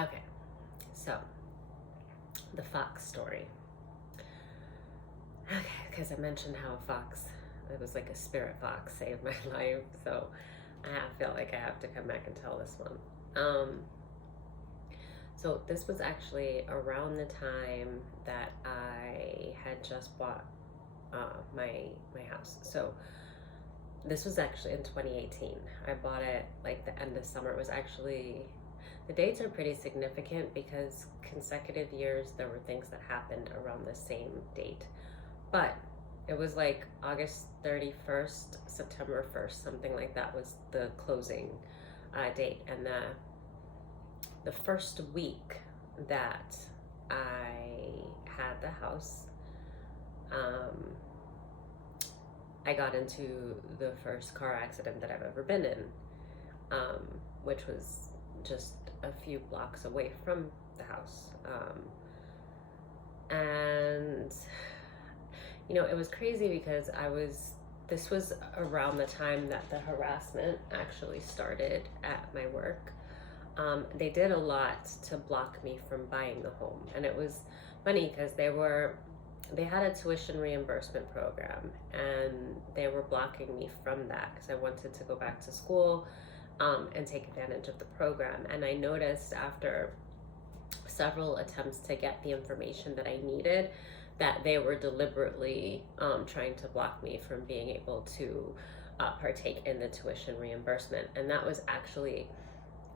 Okay, so the fox story. Okay, because I mentioned how a fox, it was like a spirit fox, saved my life. So feel like I have to come back and tell this one. So this was actually around the time that I had just bought my house. So this was actually in 2018. I bought it like the end of summer. It was actually, the dates are pretty significant because consecutive years there were things that happened around the same date. But it was like August 31st, September 1st, something like that was the closing date. And the first week that I had the house, um, I got into the first car accident that I've ever been in, um, which was just a few blocks away from the house. And, it was crazy because this was around the time that the harassment actually started at my work. They did a lot to block me from buying the home. And it was funny because they had a tuition reimbursement program, and they were blocking me from that because I wanted to go back to school and take advantage of the program. And I noticed after several attempts to get the information that I needed that they were deliberately trying to block me from being able to partake in the tuition reimbursement. And that was actually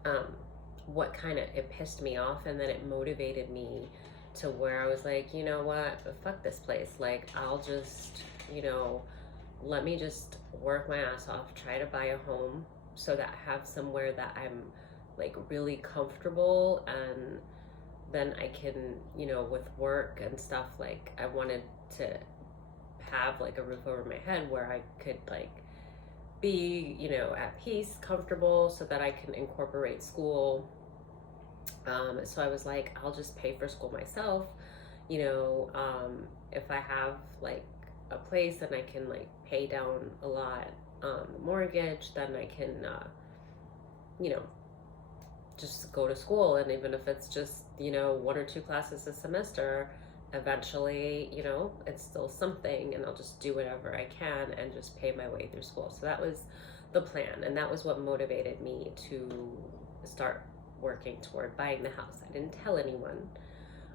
um, what kind of, it pissed me off, and then it motivated me to where I was like, you know what, fuck this place. Like, I'll just, let me just work my ass off, try to buy a home so that I have somewhere that I'm like really comfortable, and then I can, with work and stuff, like I wanted to have like a roof over my head where I could like be, at peace, comfortable, so that I can incorporate school. So I was like, I'll just pay for school myself. If I have like a place and I can like pay down a lot the mortgage, then I can, you know, just go to school. And even if it's just, one or two classes a semester, eventually, it's still something, and I'll just do whatever I can and just pay my way through school. So that was the plan, and that was what motivated me to start working toward buying the house. I didn't tell anyone.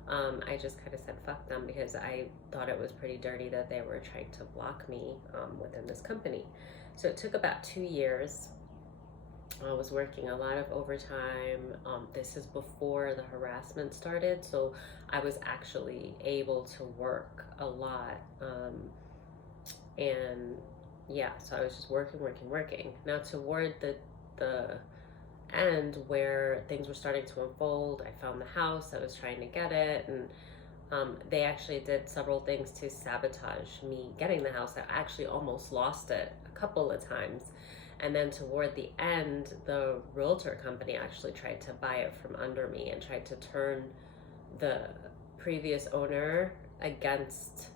I just kind of said fuck them because I thought it was pretty dirty that they were trying to block me within this company. So it took about 2 years. I was working a lot of overtime. This is before the harassment started, so I was actually able to work a lot. And yeah, so I was just working. Now toward the end, where things were starting to unfold, I found the house. I was trying to get it, and they actually did several things to sabotage me getting the house. I actually almost lost it a couple of times. And then toward the end, the realtor company actually tried to buy it from under me and tried to turn the previous owner against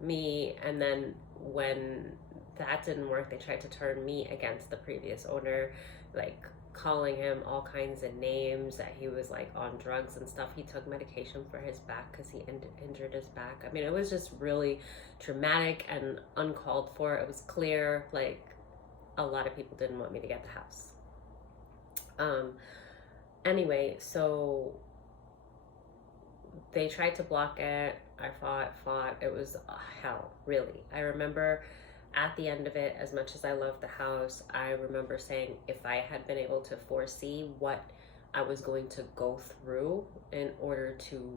me. And then when that didn't work, they tried to turn me against the previous owner, like calling him all kinds of names, that he was like on drugs and stuff. He took medication for his back because he injured his back. I mean, it was just really traumatic and uncalled for. It was clear, like, a lot of people didn't want me to get the house. Anyway, so they tried to block it. I fought. It was hell, really. I remember at the end of it, as much as I loved the house, I remember saying if I had been able to foresee what I was going to go through in order to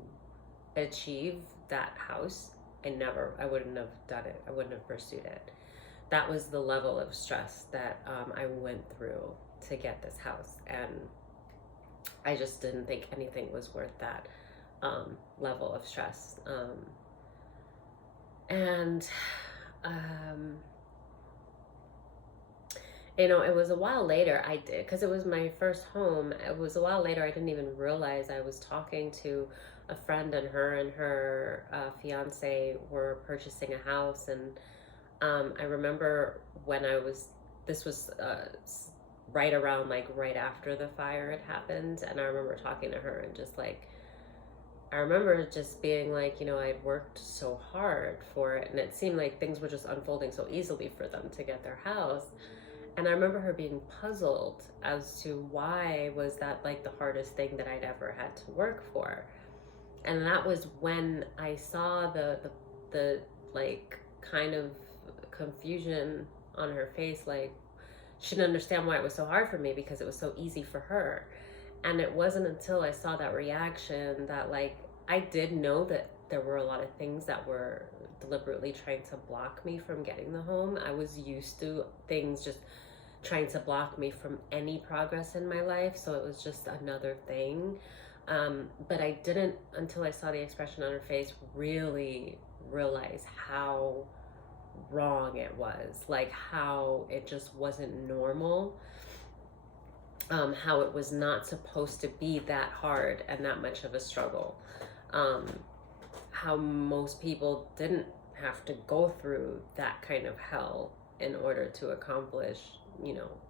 achieve that house, I wouldn't have done it. I wouldn't have pursued it. That was the level of stress that I went through to get this house. And I just didn't think anything was worth that level of stress. And it was a while later I did, because it was my first home. It was a while later, I didn't even realize I was talking to a friend, and her fiance were purchasing a house. And I remember when this was right around, like, right after the fire had happened. And I remember talking to her and just like, I remember just being like, I'd worked so hard for it, and it seemed like things were just unfolding so easily for them to get their house. And I remember her being puzzled as to why was that like the hardest thing that I'd ever had to work for. And that was when I saw the like kind of confusion on her face, like she didn't understand why it was so hard for me because it was so easy for her. And it wasn't until I saw that reaction that, like, I did know that there were a lot of things that were deliberately trying to block me from getting the home. I was used to things just trying to block me from any progress in my life, so it was just another thing. But I didn't, until I saw the expression on her face, really realize how wrong it was, like how it just wasn't normal, how it was not supposed to be that hard and that much of a struggle, how most people didn't have to go through that kind of hell in order to accomplish,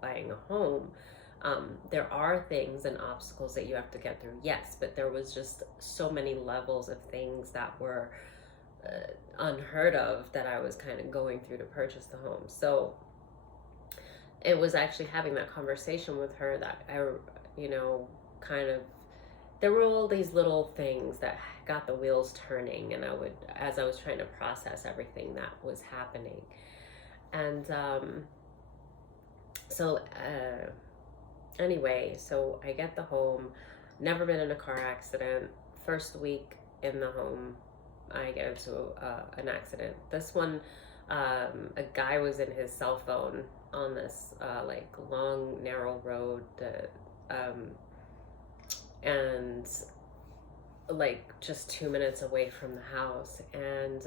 buying a home. There are things and obstacles that you have to get through, yes, but there was just so many levels of things that were unheard of that I was kind of going through to purchase the home. So it was actually having that conversation with her that I, kind of, there were all these little things that got the wheels turning, and as I was trying to process everything that was happening. And anyway, so I get the home, never been in a car accident. First week in the home, I get into an accident. This one, a guy was in his cell phone on this like long narrow road, and like just 2 minutes away from the house, and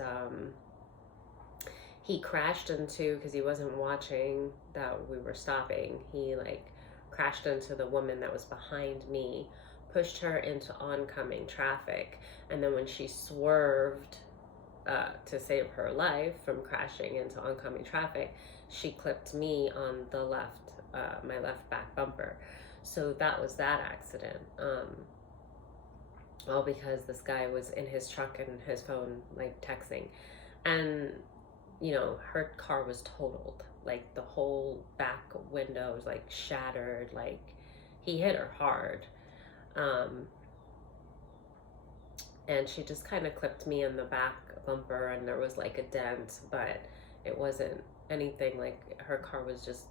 he crashed into, because he wasn't watching that we were stopping, he like crashed into the woman that was behind me, pushed her into oncoming traffic, and then when she swerved to save her life from crashing into oncoming traffic, she clipped me on the left, my left back bumper. So that was that accident. All because this guy was in his truck and his phone, like texting. And, her car was totaled. Like the whole back window was like shattered. Like he hit her hard. And she just kind of clipped me in the back bumper, and there was like a dent, but it wasn't anything. Like her car was just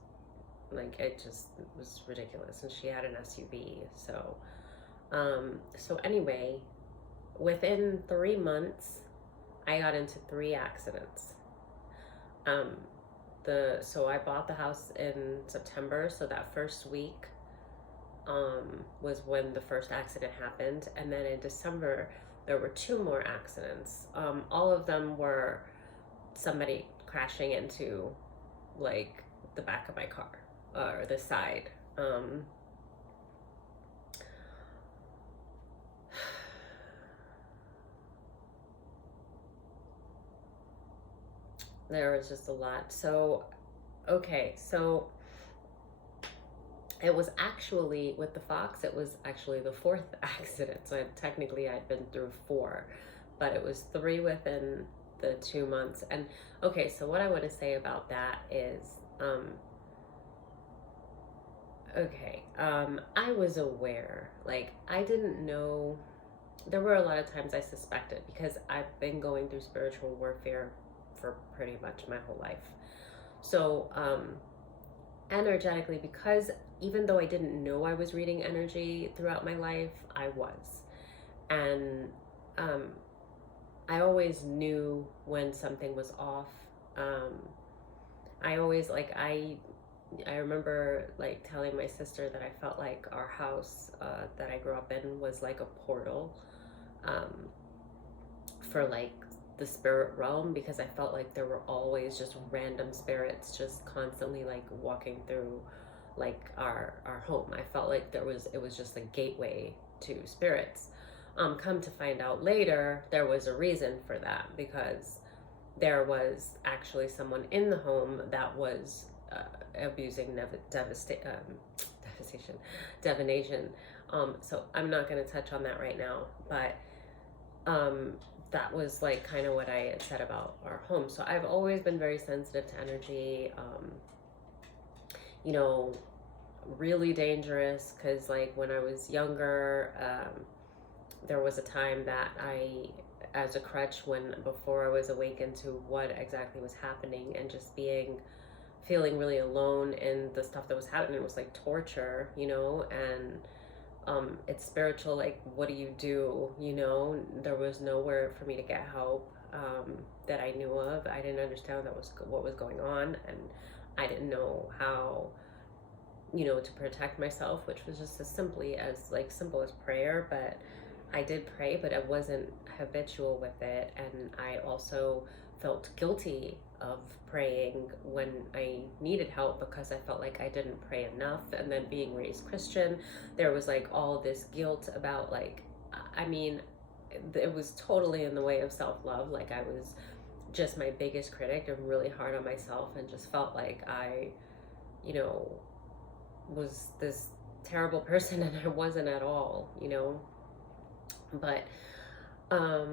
like, it just was ridiculous, and she had an SUV. So anyway, within 3 months I got into 3 accidents. So I bought the house in September, so that first week was when the first accident happened, and then in December there were 2 more accidents. All of them were somebody crashing into like the back of my car, or the side. There was just a lot. So, okay, so it was actually, with the Fox, it was actually the 4th accident. So technically I'd been through 4, but it was 3 within the 2 months. And okay, so what I want to say about that is, I was aware, like I didn't know, there were a lot of times I suspected, because I've been going through spiritual warfare for pretty much my whole life. So energetically, because even though I didn't know I was reading energy throughout my life, I was. And I always knew when something was off. I always, like, I remember like telling my sister that I felt like our house that I grew up in was like a portal for like the spirit realm, because I felt like there were always just random spirits just constantly like walking through like our home. I felt like it was just a gateway to spirits. Come to find out later, there was a reason for that, because there was actually someone in the home that was abusing devastation, divination. So I'm not going to touch on that right now, but that was like kind of what I had said about our home. So I've always been very sensitive to energy, you know, really dangerous, because like when I was younger, there was a time that I, as a crutch, when before I was awakened to what exactly was happening, and just feeling really alone in the stuff that was happening, it was like torture, you know. And it's spiritual, like what do, you know. There was nowhere for me to get help that I knew of. I didn't understand what was going on, and I didn't know how, you know, to protect myself, which was just as simple as prayer. But I did pray, but I wasn't habitual with it. And I also felt guilty of praying when I needed help, because I felt like I didn't pray enough. And then being raised Christian, there was like all this guilt about, like, I mean, it was totally in the way of self-love. Like I was just my biggest critic and really hard on myself, and just felt like I, you know, was this terrible person, and I wasn't at all, you know. But I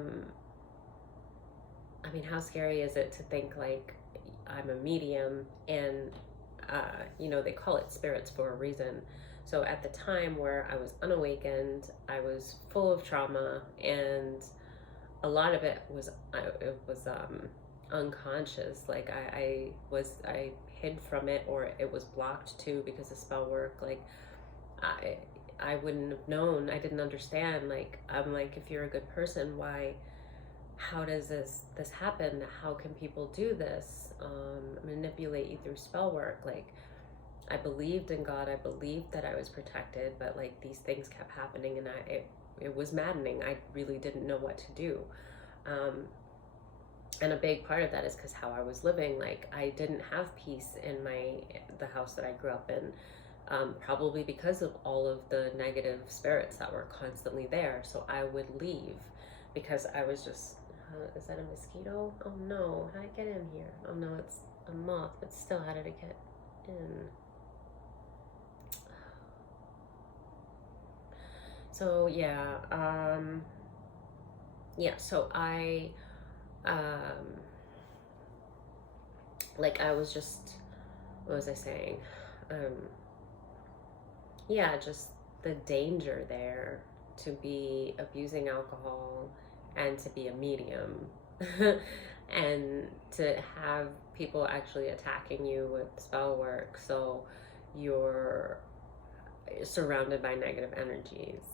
mean, how scary is it to think like I'm a medium, and you know, they call it spirits for a reason. So at the time where I was unawakened, I was full of trauma, and a lot of it was unconscious. Like I hid from it, or it was blocked too because of spell work. Like I wouldn't have known. I didn't understand. Like I'm like, if you're a good person, why? How does this happen? How can people do this? Manipulate you through spell work? Like I believed in God. I believed that I was protected, but like these things kept happening, and it was maddening. I really didn't know what to do. And a big part of that is because how I was living. Like I didn't have peace in the house that I grew up in. Probably because of all of the negative spirits that were constantly there. So I would leave because I was just, is that a mosquito? Oh no, how did I get in here? Oh no, it's a moth, but still, how did it get in? So yeah, so I, like I was just, what was I saying? Yeah, just the danger there to be abusing alcohol and to be a medium and to have people actually attacking you with spell work. So you're surrounded by negative energies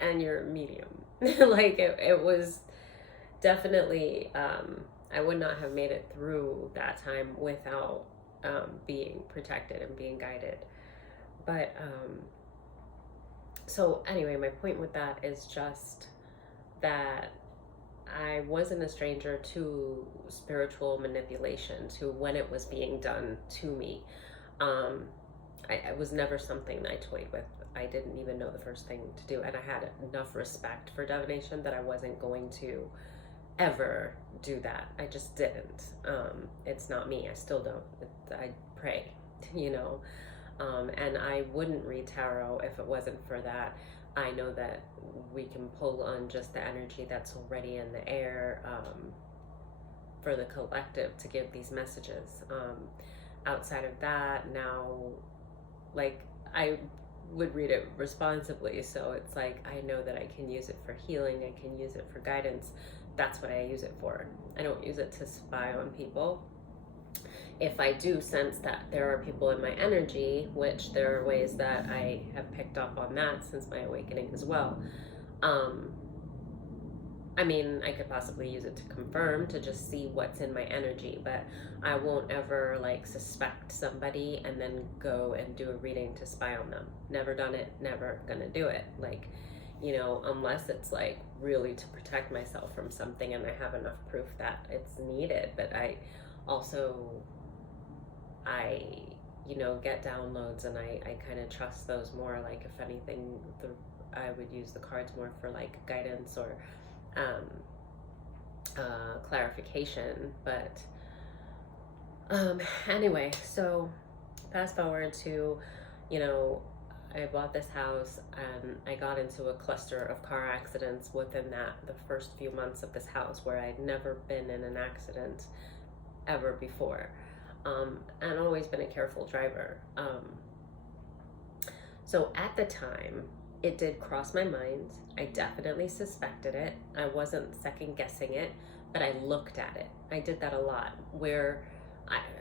and you're a medium. Like it was definitely, I would not have made it through that time without being protected and being guided. But so anyway, my point with that is just that I wasn't a stranger to spiritual manipulation, to when it was being done to me. I was never something that I toyed with. I didn't even know the first thing to do, and I had enough respect for divination that I wasn't going to ever do that. I just didn't. It's not me. I still don't. I pray, you know. And I wouldn't read tarot if it wasn't for that. I know that we can pull on just the energy that's already in the air for the collective to give these messages. Outside of that, now, like, I would read it responsibly, so it's like I know that I can use it for healing, I can use it for guidance. That's what I use it for. I don't use it to spy on people. If I do sense that there are people in my energy, which there are ways that I have picked up on that since my awakening as well. I mean, I could possibly use it to confirm, to just see what's in my energy, but I won't ever like suspect somebody and then go and do a reading to spy on them. Never done it, never gonna do it. Like, you know, unless it's like really to protect myself from something and I have enough proof that it's needed. But I also, you know, get downloads and I kind of trust those more. Like if anything, I would use the cards more for like guidance or clarification. But Um, anyway, so fast forward to, you know, I bought this house and I got into a cluster of car accidents within the first few months of this house, where I'd never been in an accident ever before. And always been a careful driver. So at the time, it did cross my mind. I definitely suspected it. I wasn't second guessing it, but I looked at it. I did that a lot, where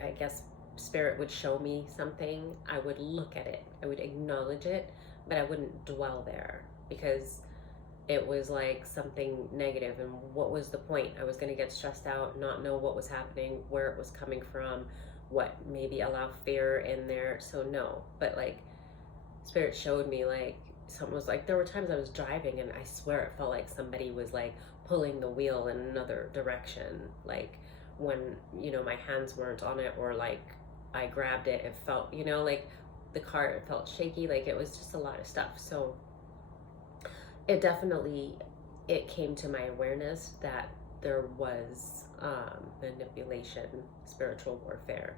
I guess spirit would show me something. I would look at it, I would acknowledge it, but I wouldn't dwell there, because it was like something negative. And what was the point? I was going to get stressed out, not know what was happening, where it was coming from, what maybe allow fear in there. So no, but like spirit showed me, like something was like, there were times I was driving and I swear it felt like somebody was like pulling the wheel in another direction, like when, you know, my hands weren't on it, or like I grabbed it, it felt, you know, like the car, it felt shaky, like it was just a lot of stuff. So it definitely, it came to my awareness that there was manipulation, spiritual warfare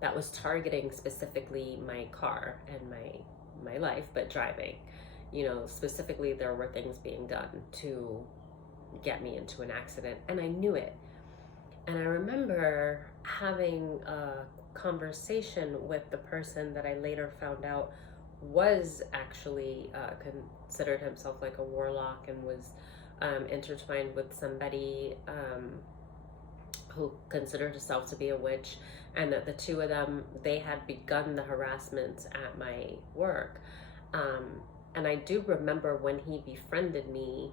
that was targeting specifically my car and my life, but driving, you know, specifically there were things being done to get me into an accident, and I knew it. And I remember having a conversation with the person that I later found out was actually considered himself like a warlock, and was intertwined with somebody who considered herself to be a witch, and that the two of them, they had begun the harassment at my work. And I do remember when he befriended me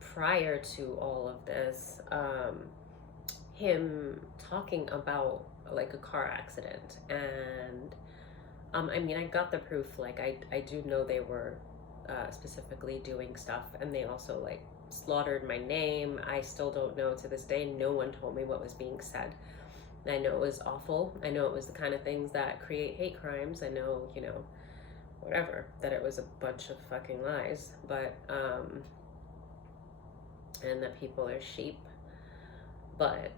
prior to all of this, him talking about like a car accident. And I mean, I got the proof, like I do know they were specifically doing stuff, and they also like slaughtered my name. I still don't know to this day, no one told me what was being said. I know it was awful. I know it was the kind of things that create hate crimes. I know, you know, whatever, that it was a bunch of fucking lies, but and that people are sheep. But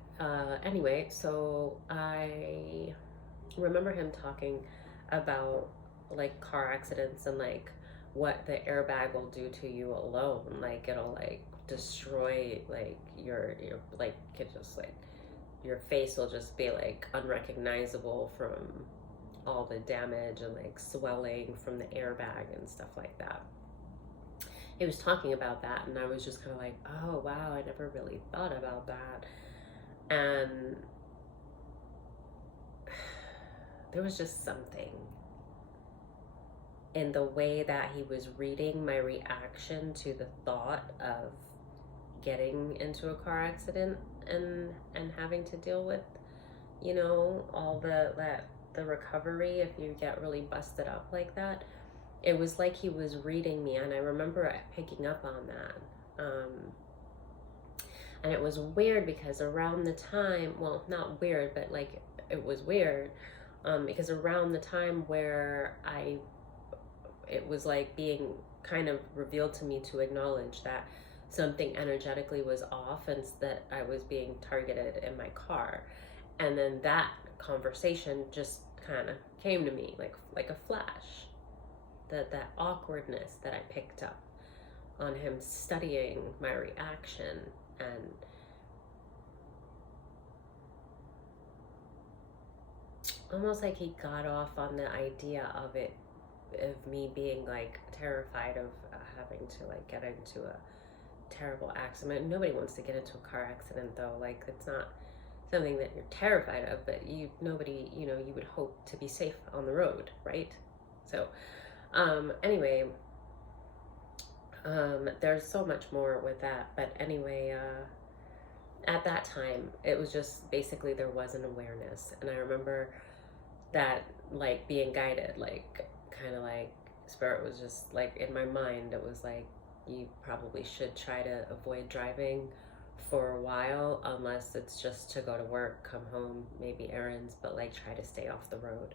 anyway, so I remember him talking about like car accidents, and like what the airbag will do to you alone. Like it'll like destroy like your like, it just like your face will just be like unrecognizable from all the damage and like swelling from the airbag and stuff like that. He was talking about that, and I was just kind of like, oh wow, I never really thought about that. And there was just something in the way that he was reading my reaction to the thought of getting into a car accident and having to deal with, you know, all the recovery if you get really busted up like that. It was like he was reading me, and I remember picking up on that. And it was weird because around the time, well, not weird, but like it was weird, because around the time where it was like being kind of revealed to me to acknowledge that something energetically was off, and that I was being targeted in my car. And then that conversation just kind of came to me like a flash, that awkwardness that I picked up on him studying my reaction, and almost like he got off on the idea of me being like terrified of having to like get into a terrible accident. Nobody wants to get into a car accident though. Like it's not something that you're terrified of, but nobody, you know, you would hope to be safe on the road, right? So anyway, there's so much more with that, but anyway, at that time it was just basically there was an awareness, and I remember that like being guided, like kind of like spirit was just like in my mind, it was like, you probably should try to avoid driving for a while, unless it's just to go to work, come home, maybe errands, but like try to stay off the road.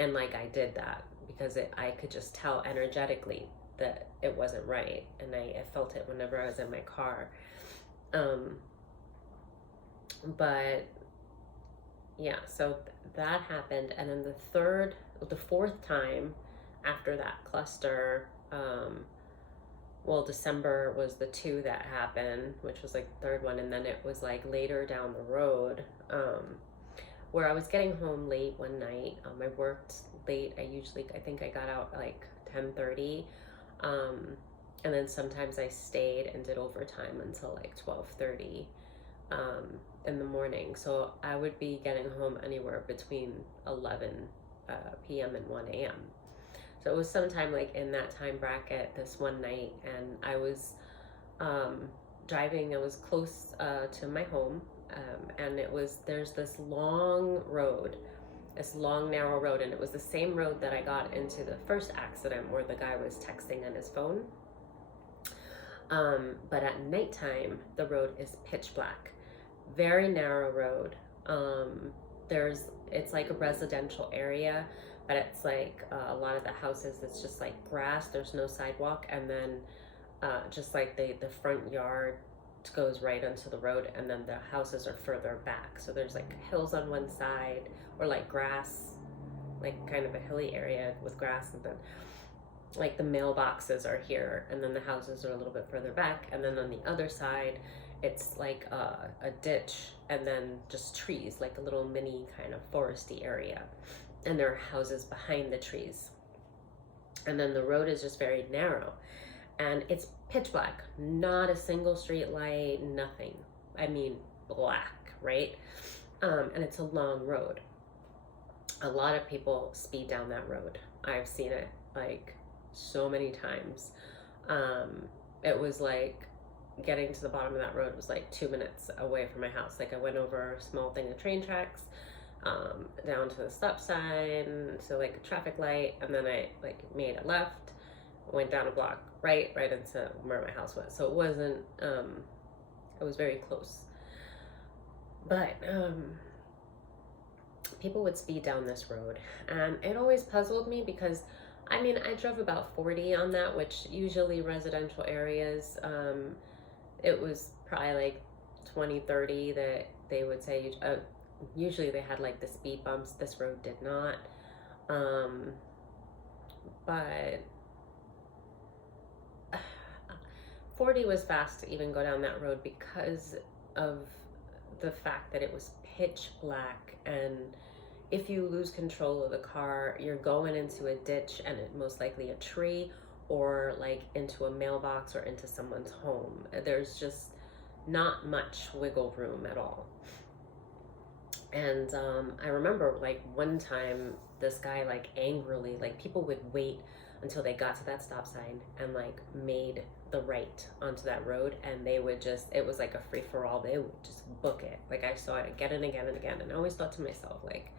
And like I did that because I could just tell energetically that it wasn't right, and I felt it whenever I was in my car. But yeah, so that happened. And then the fourth time after that cluster, well, December was the two that happened, which was like the third one. And then it was like later down the road, where I was getting home late one night. I worked late. I think I got out like 10:30. And then sometimes I stayed and did overtime until like 12:30 um, in the morning. So I would be getting home anywhere between 11 p.m. and 1 a.m. So it was sometime like in that time bracket this one night, and I was driving. I was close to my home, and there's this long road, this long narrow road, and it was the same road that I got into the first accident where the guy was texting on his phone. But at nighttime, the road is pitch black, very narrow road. It's like a residential area, but it's like a lot of the houses, it's just like grass. There's no sidewalk, and then just like the front yard goes right onto the road, and then the houses are further back. So there's like hills on one side, or like grass, like kind of a hilly area with grass, and then like the mailboxes are here, and then the houses are a little bit further back, and then on the other side it's like a ditch, and then just trees, like a little mini kind of foresty area, and there are houses behind the trees, and then the road is just very narrow, and it's pitch black, not a single street light, nothing. I mean, black, right? And it's a long road. A lot of people speed down that road. I've seen it like so many times. It was like getting to the bottom of that road was like 2 minutes away from my house. Like I went over a small thing of train tracks, down to the stop sign, so like a traffic light, and then I like made a left, went down a block, right into where my house was. So it wasn't, it was very close. But people would speed down this road, and it always puzzled me because I mean, I drove about 40 on that, which usually residential areas, it was probably like 20, 30 that they would say, usually they had like the speed bumps. This road did not. But 40 was fast to even go down that road because of the fact that it was pitch black, and if you lose control of the car, you're going into a ditch, and most likely a tree, or like into a mailbox or into someone's home. There's just not much wiggle room at all. And I remember like one time this guy like angrily, like people would wait until they got to that stop sign and like made the right onto that road, and they would just, it was like a free-for-all. They would just book it. Like I saw it again and again and again, and I always thought to myself, like,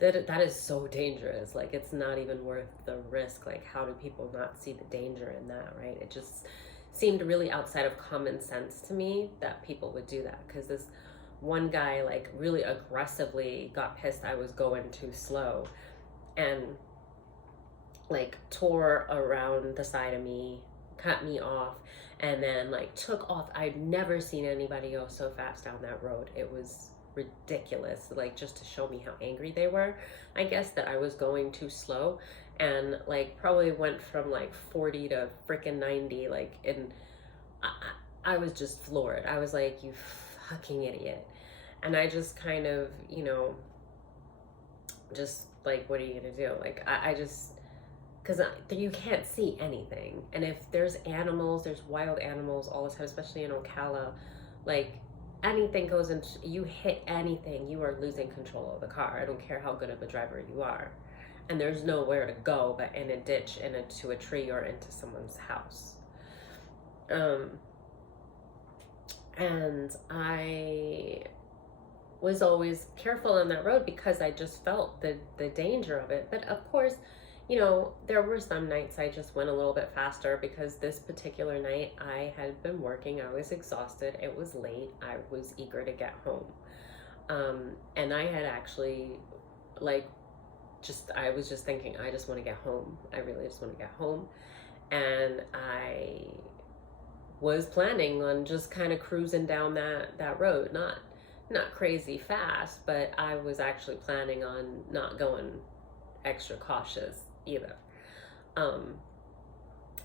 that is so dangerous. Like it's not even worth the risk. Like how do people not see the danger in that, right? It just seemed really outside of common sense to me that people would do that, because this one guy like really aggressively got pissed I was going too slow, and like tore around the side of me, cut me off, and then like took off. I'd never seen anybody go so fast down that road. It was ridiculous, like just to show me how angry they were, I guess, that I was going too slow, and like probably went from like 40 to freaking 90, like, and I was just floored. I was like, you fucking idiot. And I just kind of, just like, what are you gonna do? Like I just, because you can't see anything, and if there's animals, there's wild animals all the time, especially in Ocala, like anything goes into, you hit anything, you are losing control of the car. I don't care how good of a driver you are, and there's nowhere to go but in a ditch, into a tree, or into someone's house. And I was always careful on that road because I just felt the danger of it. But of course, there were some nights I just went a little bit faster, because this particular night I had been working. I was exhausted. It was late. I was eager to get home. And I had actually, I was just thinking, I just want to get home. I really just want to get home. And I was planning on just kind of cruising down that road, not not crazy fast, but I was actually planning on not going extra cautious either. Um,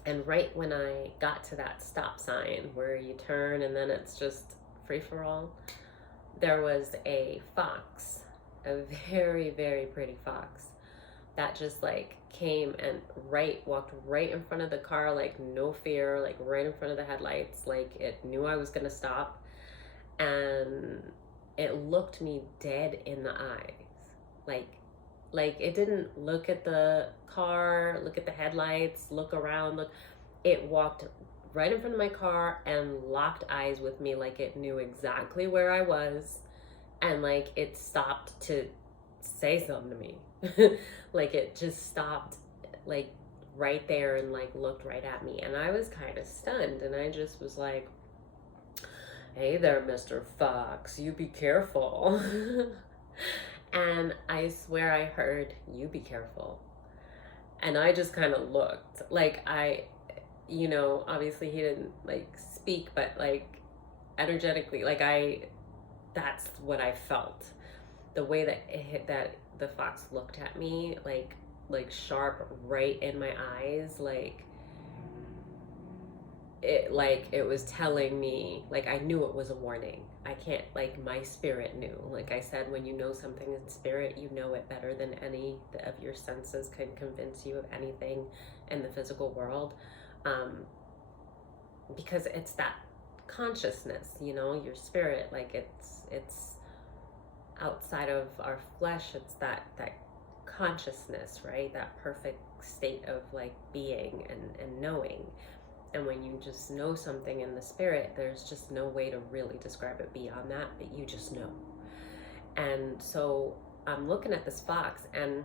and right when I got to that stop sign where you turn and then it's just free for all, there was a fox, a very, very pretty fox that just like came and walked right in front of the car, like no fear, like right in front of the headlights, like it knew I was gonna stop, and it looked me dead in the eyes, like it didn't look at the car, look at the headlights, look around, look. It walked right in front of my car and locked eyes with me, like it knew exactly where I was, and like it stopped to say something to me. Like it just stopped, like right there, and like looked right at me, and I was kind of stunned, and I just was like, "Hey there, Mr. Fox, you be careful." And I swear I heard, "You be careful." And I just kind of looked like obviously he didn't like speak, but like energetically, like that's what I felt. The way that it hit, that the fox looked at me, like sharp right in my eyes, like it was telling me, like I knew it was a warning. I can't, like my spirit knew. Like I said, when you know something in spirit, you know it better than any of your senses can convince you of anything in the physical world. Because it's that consciousness, your spirit, like it's outside of our flesh. It's that consciousness, right? That perfect state of like being and knowing. And when you just know something in the spirit, there's just no way to really describe it beyond that, but you just know. And so I'm looking at this fox, and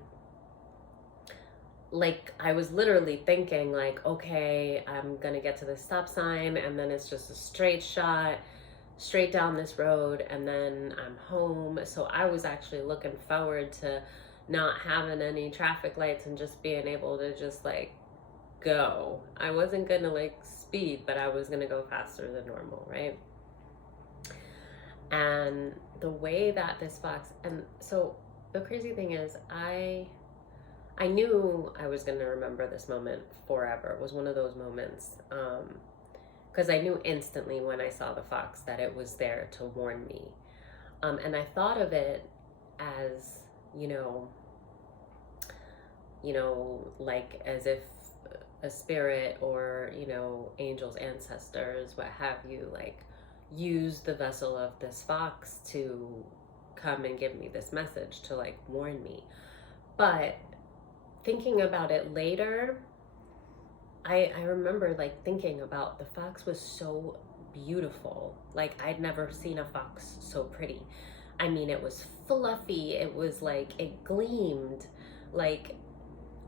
like I was literally thinking like, okay, I'm gonna get to the stop sign, and then it's just a straight shot straight down this road, and then I'm home. So I was actually looking forward to not having any traffic lights and just being able to just like go. I wasn't gonna like speed, but I was gonna go faster than normal, right? And the way that this fox, and so the crazy thing is, I knew I was gonna remember this moment forever. It was one of those moments, because I knew instantly when I saw the fox that it was there to warn me, and I thought of it as, like as if a spirit or angels, ancestors, what have you, like use the vessel of this fox to come and give me this message to like warn me. But thinking about it later, I remember like thinking about the fox was so beautiful. Like I'd never seen a fox so pretty. I mean, it was fluffy, it was like it gleamed, like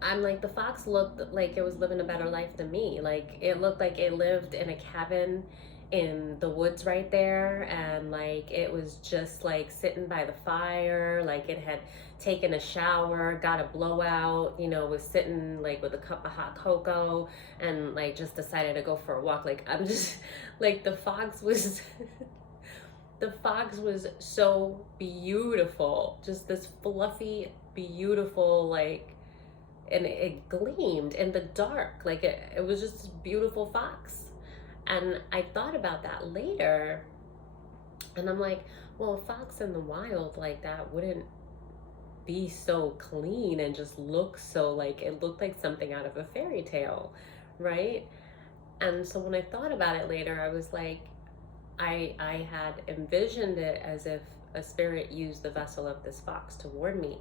I'm like, the fox looked like it was living a better life than me. Like it looked like it lived in a cabin in the woods right there, and like it was just like sitting by the fire, like it had taken a shower, got a blowout, was sitting like with a cup of hot cocoa, and like just decided to go for a walk. Like I'm just like, the fox was the fox was so beautiful, just this fluffy, beautiful, like, and it gleamed in the dark, like it was just a beautiful fox. And I thought about that later, and I'm like, well, a fox in the wild like that wouldn't be so clean and just look so, like it looked like something out of a fairy tale, right? And so when I thought about it later, I was like, I had envisioned it as if a spirit used the vessel of this fox to warn me.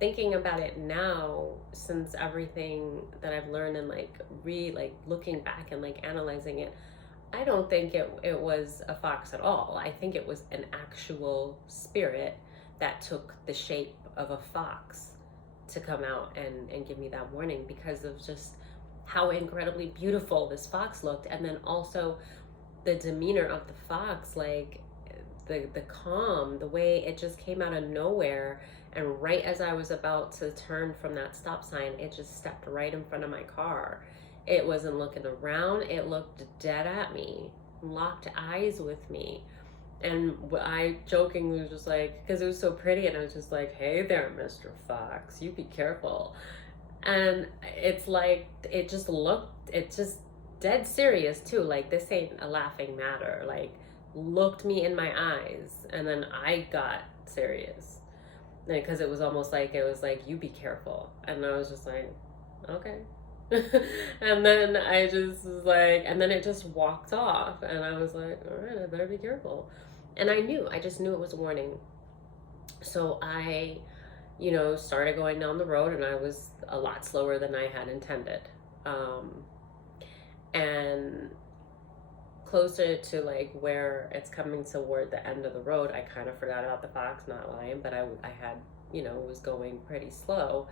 Thinking about it now, since everything that I've learned and like looking back and like analyzing it, I don't think it was a fox at all. I think it was an actual spirit that took the shape of a fox to come out and give me that warning, because of just how incredibly beautiful this fox looked. And then also the demeanor of the fox, like the calm, the way it just came out of nowhere. And right as I was about to turn from that stop sign, it just stepped right in front of my car. It wasn't looking around. It looked dead at me, locked eyes with me. And I jokingly was just like, because it was so pretty, and I was just like, hey there, Mr. Fox, you be careful. And it's like, it just dead serious too. Like, this ain't a laughing matter. Like, looked me in my eyes, and then I got serious. Because it was like, you be careful. And I was just like, okay. And then I just was like, and then it just walked off, and I was like, all right, I better be careful. And I just knew it was a warning. So I, started going down the road, and I was a lot slower than I had intended. And closer to like where it's coming toward the end of the road, I kind of forgot about the fox, not lying, but I had, was going pretty slow.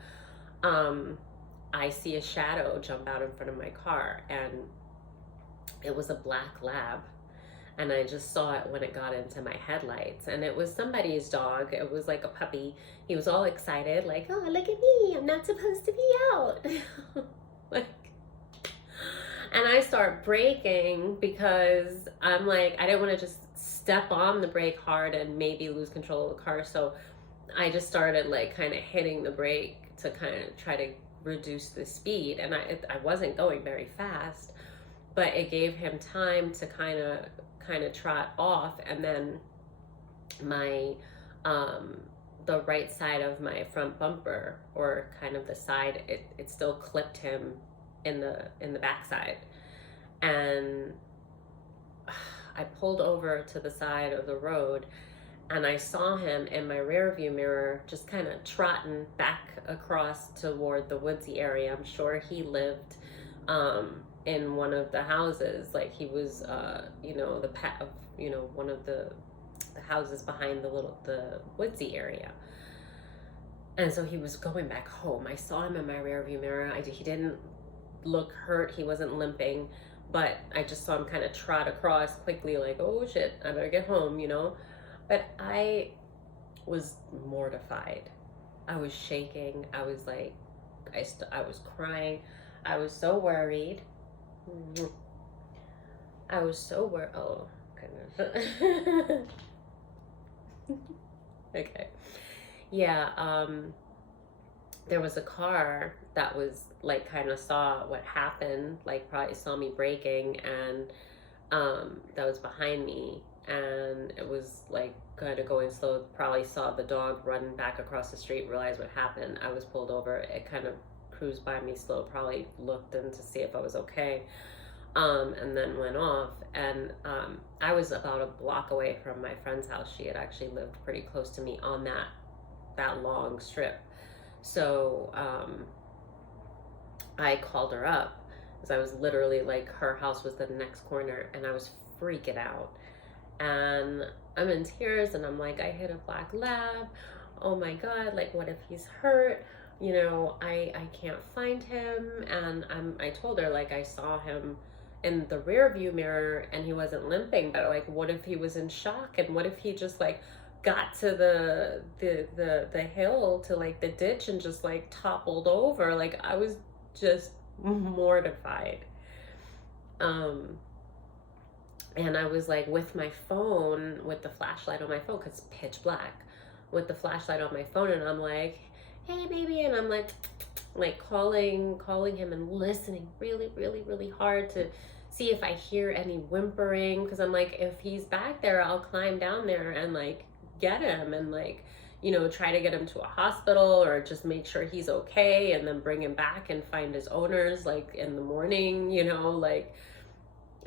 I see a shadow jump out in front of my car, and it was a black lab. And I just saw it when it got into my headlights. And it was somebody's dog. It was like a puppy. He was all excited, like, oh, look at me. I'm not supposed to be out. Like, and I start braking because I'm like, I didn't want to just step on the brake hard and maybe lose control of the car. So I just started like kind of hitting the brake to kind of try to reduce the speed. And I wasn't going very fast, but it gave him time to kind of trot off. And then my the right side of my front bumper, or kind of the side, it still clipped him in the backside. And I pulled over to the side of the road, and I saw him in my rear view mirror just kind of trotting back across toward the woodsy area. I'm sure he lived in one of the houses, like he was the pet of one of the houses behind the woodsy area. And so he was going back home. I saw him in my rear view mirror. He didn't look hurt, he wasn't limping, but I just saw him kind of trot across quickly, like, oh shit, I better get home. But I was mortified. I was shaking. I was like, I was crying. I was so worried. I was so worried. Oh, goodness. Okay. Yeah, there was a car that was like, kind of saw what happened, like probably saw me braking, and that was behind me, and it was like kind of going slow, probably saw the dog run back across the street, realized what happened. I was pulled over. It kind of cruised by me slow, probably looked in to see if I was okay, and then went off. And I was about a block away from my friend's house. She had actually lived pretty close to me on that long strip. So I called her up, because I was literally like, her house was the next corner, and I was freaking out. And I'm in tears, and I'm like, I hit a black lab. Oh my God, like, what if he's hurt? I can't find him. And I told her, like, I saw him in the rear view mirror, and he wasn't limping, but like, what if he was in shock? And what if he just like got to the hill, to like the ditch, and just like toppled over? Like, I was just mortified. And I was like, with my phone, with the flashlight on my phone, because it's pitch black, with the flashlight on my phone, and I'm like, hey baby, and I'm like calling him, and listening really, really, really hard to see if I hear any whimpering, because I'm like, if he's back there, I'll climb down there and like get him, and like, try to get him to a hospital, or just make sure he's okay, and then bring him back and find his owners like in the morning. Like,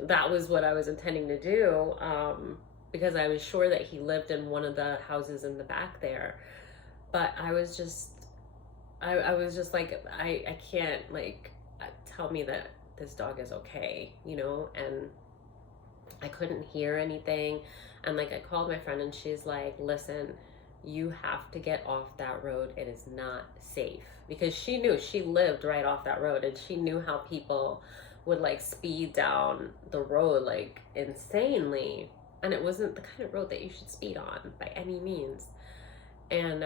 that was what I was intending to do, because I was sure that he lived in one of the houses in the back there. But I was just like, I can't, like, tell me that this dog is okay, and I couldn't hear anything. And like, I called my friend, and she's like, listen, you have to get off that road. It is not safe. Because she knew, she lived right off that road, and she knew how people would like speed down the road like insanely, and it wasn't the kind of road that you should speed on by any means. And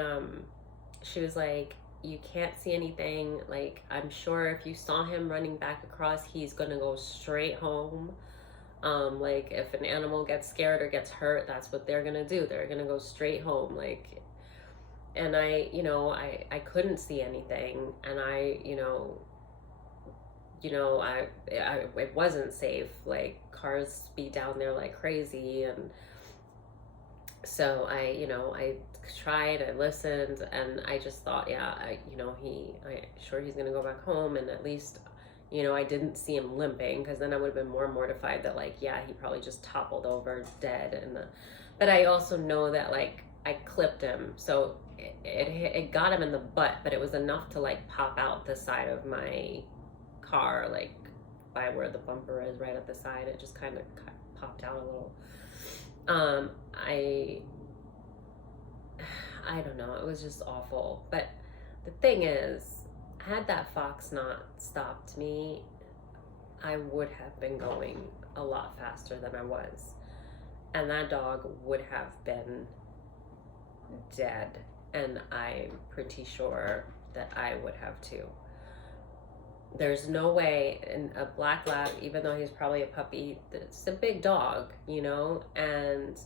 she was like, you can't see anything. Like, I'm sure if you saw him running back across, he's gonna go straight home. Like if an animal gets scared or gets hurt, that's what they're gonna do. They're gonna go straight home. Like, and I couldn't see anything, and it wasn't safe. Like cars speed down there like crazy, and so I tried, I listened, and I just thought, yeah, I sure he's gonna go back home, and at least, I didn't see him limping, because then I would have been more mortified that, like, yeah, he probably just toppled over dead, but I also know that, like, I clipped him, so it got him in the butt, but it was enough to, like, pop out the side of my car, like by where the bumper is, right at the side. It just kind of popped out a little. um I I don't know, it was just awful. But the thing is, had that fox not stopped me, I would have been going a lot faster than I was, and that dog would have been dead, and I'm pretty sure that I would have too. There's no way. And a black lab, even though he's probably a puppy, it's a big dog, and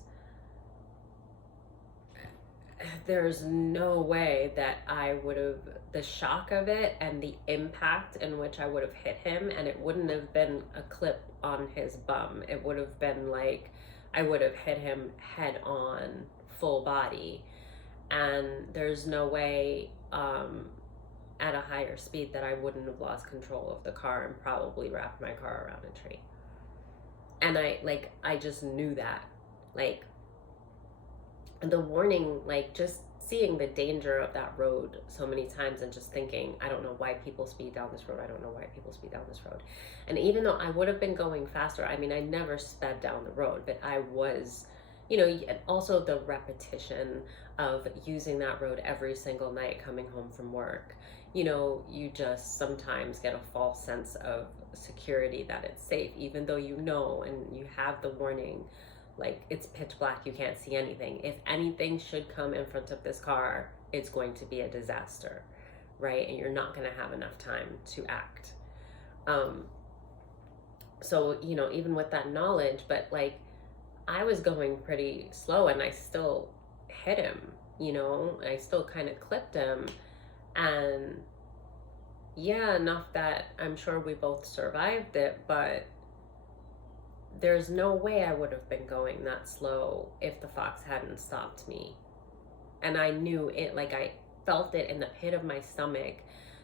there's no way that I would have, the shock of it and the impact in which I would have hit him, and it wouldn't have been a clip on his bum. It would have been like I would have hit him head on, full body. And there's no way at a higher speed that I wouldn't have lost control of the car and probably wrapped my car around a tree. And I just knew that. Like, the warning, like, just seeing the danger of that road so many times and just thinking, I don't know why people speed down this road. I don't know why people speed down this road. And even though I would have been going faster, I mean, I never sped down the road, but I was, and also the repetition of using that road every single night coming home from work. You just sometimes get a false sense of security that it's safe, even though and you have the warning, like, it's pitch black, you can't see anything. If anything should come in front of this car, it's going to be a disaster, right? And you're not going to have enough time to act. So, even with that knowledge, but like, I was going pretty slow and I still hit him, I still kind of clipped him. And yeah, enough that I'm sure we both survived it, but there's no way I would have been going that slow if the fox hadn't stopped me. And I knew it, like, I felt it in the pit of my stomach,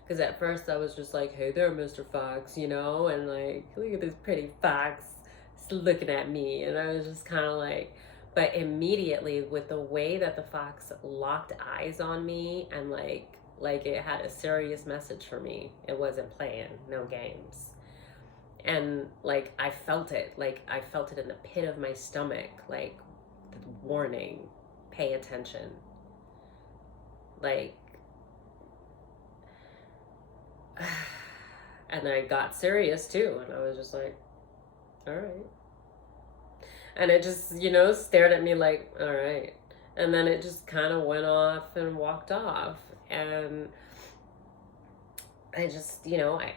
because at first I was just like, hey there, Mr. Fox, and like, look at this pretty fox looking at me. And I was just kind of like, but immediately, with the way that the fox locked eyes on me, and like it had a serious message for me, it wasn't playing no games. And like, I felt it in the pit of my stomach, like, the warning, pay attention. Like, and I got serious too, and I was just like, all right. And it just, stared at me like, all right. And then it just kind of went off and walked off. And I just, I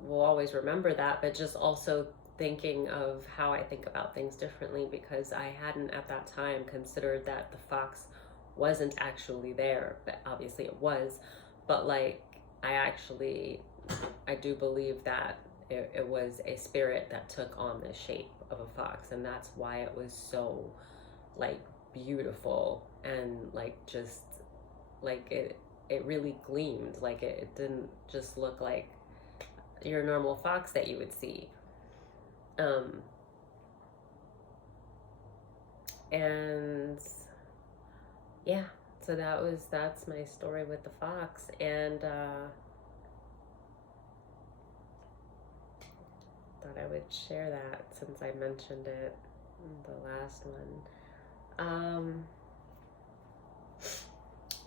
will always remember that, but just also thinking of how I think about things differently, because I hadn't at that time considered that the fox wasn't actually there. But obviously it was. But like, I do believe that it was a spirit that took on the shape of a fox, and that's why it was so, like, beautiful, and like, just like, it really gleamed. Like, it didn't just look like your normal fox that you would see. And yeah, so that's my story with the fox. And thought I would share that since I mentioned it in the last one.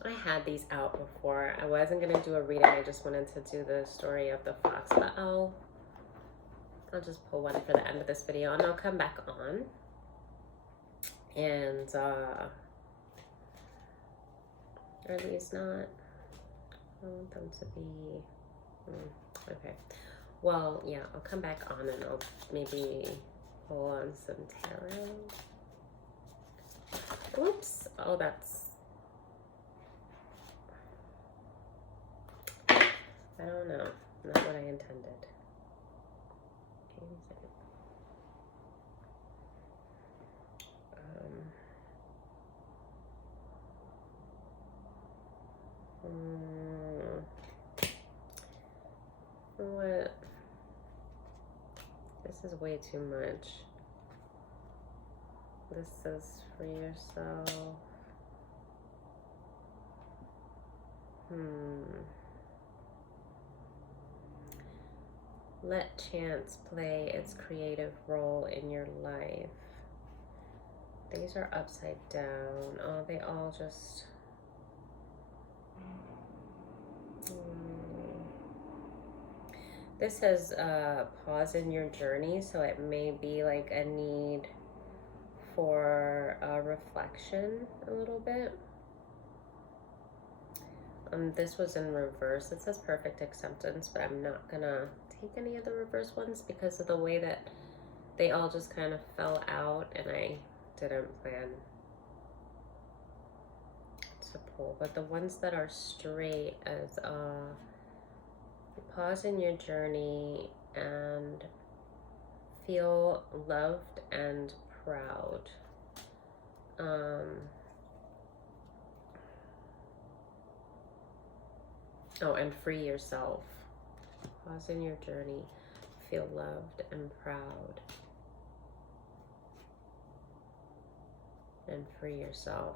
I had these out before. I wasn't gonna do a reading. I just wanted to do the story of the fox, but I'll just pull one for the end of this video, and I'll come back on. And are these not? I want them to be okay. Well, yeah, I'll come back on and I'll maybe pull on some tarot. Oops. Oh, I don't know. Not what I intended. What? This is way too much. This is for yourself. Let chance play its creative role in your life. These are upside down. Oh, they all just... This says pause in your journey, so it may be like a need for reflection a little bit. This was in reverse. It says perfect acceptance, but I'm not gonna take any of the reverse ones because of the way that they all just kind of fell out and I didn't plan to pull. But the ones that are straight as pause in your journey and feel loved and proud. Oh, and free yourself. Pause in your journey. Feel loved and proud. And free yourself.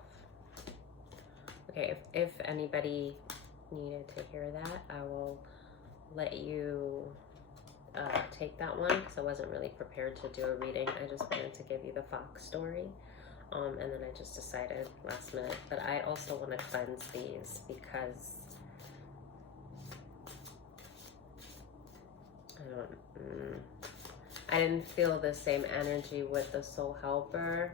Okay, if anybody needed to hear that, I will let you take that one because I wasn't really prepared to do a reading. I just wanted to give you the Fox story. And then I just decided last minute that I also want to cleanse these because I didn't feel the same energy with the Soul Helper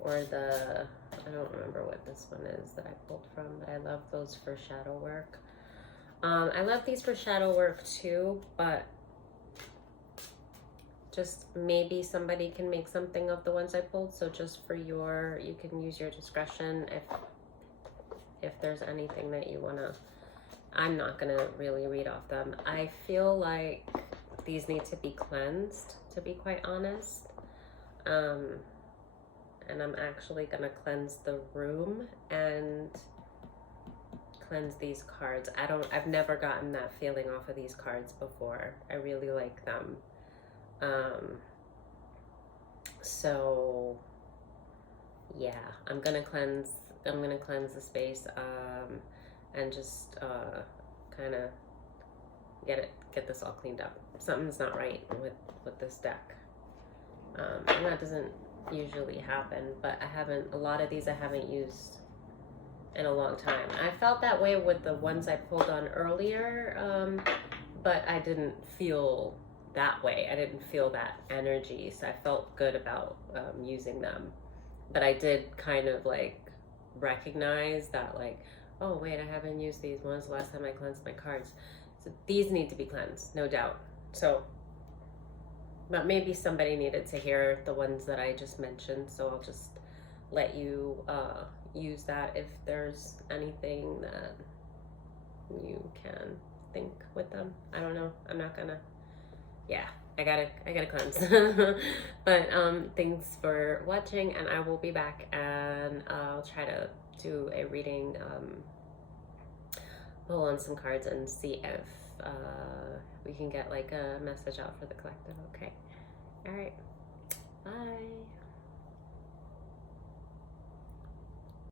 or the, I don't remember what this one is that I pulled from, but I love those for shadow work. I love these for shadow work too, but just maybe somebody can make something of the ones I pulled. So just for you can use your discretion if there's anything that you wanna. I'm not gonna really read off them. I feel like these need to be cleansed, to be quite honest. And I'm actually gonna cleanse the room and cleanse these cards. I've never gotten that feeling off of these cards before. I really like them. So yeah, I'm gonna cleanse the space, and just kind of get this all cleaned up. Something's not right with this deck. And that doesn't usually happen, but a lot of these I haven't used in a long time. I felt that way with the ones I pulled on earlier, but I didn't feel that way. I didn't feel that energy, so I felt good about using them. But I did kind of like recognize that, like, oh wait, I haven't used these. When was the last time I cleansed my cards? So these need to be cleansed, no doubt. So, but maybe somebody needed to hear the ones that I just mentioned, so I'll just let you use that if there's anything that you can think with them. I don't know. I'm not gonna. Yeah, I gotta cleanse. But thanks for watching, and I will be back, and I'll try to do a reading, pull on some cards and see if we can get like a message out for the collective. Okay. All right. Bye.